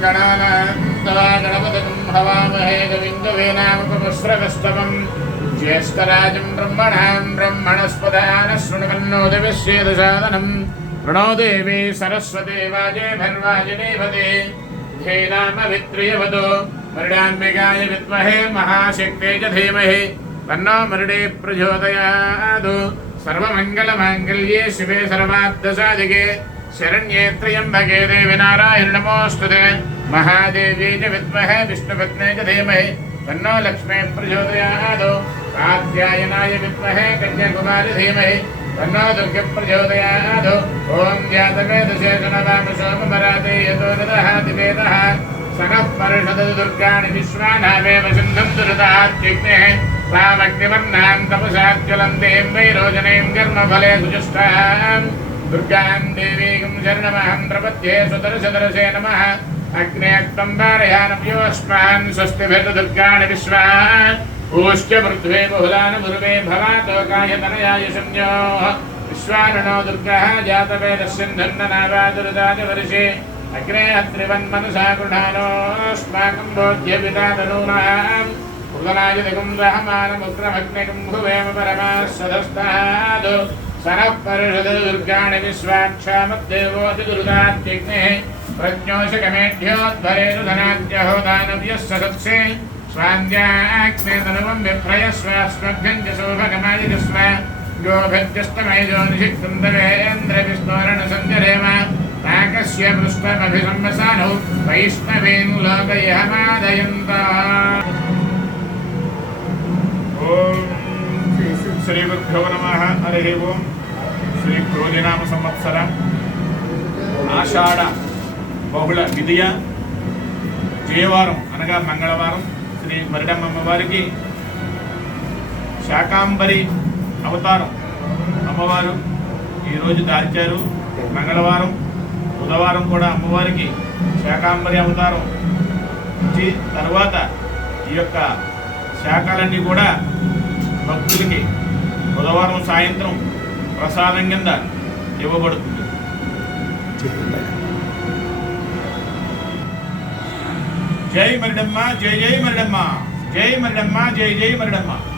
गणानान्तवा गणपतिं हवामहे कविं कवीनामुपमुस्रवस्तवम् ज्येष्ठराजं ब्रह्मणां ब्रह्मणस्पदानः शृण्वन्नो दिविश्येदसादनम् प्रणो देवी सरस्वती वाजेभिर्वाजिनीपते धेनामवित्रियवदो मृडाम्बिकाय विद्महे महाशक्ते च धीमहि तन्नो मृडे प्रचोदयात् सर्वमङ्गलमाङ्गल्ये शिवे सर्वाब्दसादिके शरण्ये त्र्यम्बके देवि नारायण नमोऽस्तुते महादेवी च विद्महे विष्णुपत्ने च धीमहि तन्नो लक्ष्मी प्रचोदयात् कात्यायनाय विद्महे कन्याकुमारी धीमहि तन्नो दुर्गप्रचोदयात् ॐ जातवेदशे गणवामशोमराते यतो ददहाति वेदः सनः परिषदतु दुर्गाणि विश्वानामेव सिन्धम् दुरुदात्युग्नेः तामग्निवर्णाम् तपसाज्ज्वलम् देम् वैरोजनीम् कर्मफले सुजुष्टाम् दुर्गाम् देवीकम् शरणमहम् प्रपद्ये सुदर्शदर्शे नमः అగ్నేత్వం వారయానయోష్మాన్ స్వస్తిభిర్దుర్గాణి విశ్వాన్ ఊశ్చ పృథ్వే బహుళాన్ భుర్వే భవాతోకాయతనయాయ సంయో విశ్వానో దుర్గః జాతవేదస్సిന്ധన్ననారాదురుదాజవర్షే అగ్రే అత్రివన్మనసా గృహానోస్మాకం బోధ్యవితాదనూనాం కృతనాయతికం రహమానముగ్రమగ్నికం భువేమ పరమాः సదస్తాదు సనః పరిషదు దుర్గాణి విశ్వాక్షామద్దేవోతి దురుదాత్యగ్నేः प्रज्ञोशकमेढ्योद्धरेषु धनाद्यहो दानव्यः सदत्से स्वान्द्याग्नेतनुवम् विभ्रयस्व अस्मभ्यम् च शोभगमायजस्व गोभिर्जस्तमयजोनिषिक्न्दवेन्द्रविस्मरणसञ्जरेम नाकस्य पृष्ठमभिसंवसानौ वैष्णवेन् लोकयहमादयन्ता ॐ श्रीगुरुभ्यो नमः हरिः ओम् श्रीक्रोधिनाम संवत्सरम् आषाढ బహుళ విధియ జయవారం అనగా మంగళవారం శ్రీ మరిడమ్మ వారికి శాకాంబరి అవతారం అమ్మవారు ఈరోజు దాల్చారు మంగళవారం బుధవారం కూడా అమ్మవారికి శాకాంబరి అవతారం ఇచ్చి తర్వాత ఈ యొక్క శాఖలన్నీ కూడా భక్తులకి బుధవారం సాయంత్రం ప్రసాదం కింద ఇవ్వబడుతుంది జై మరిడమ్మ జై జై మరిడమ్మ జై మరిడమ్మ జై జై మరిడమ్మ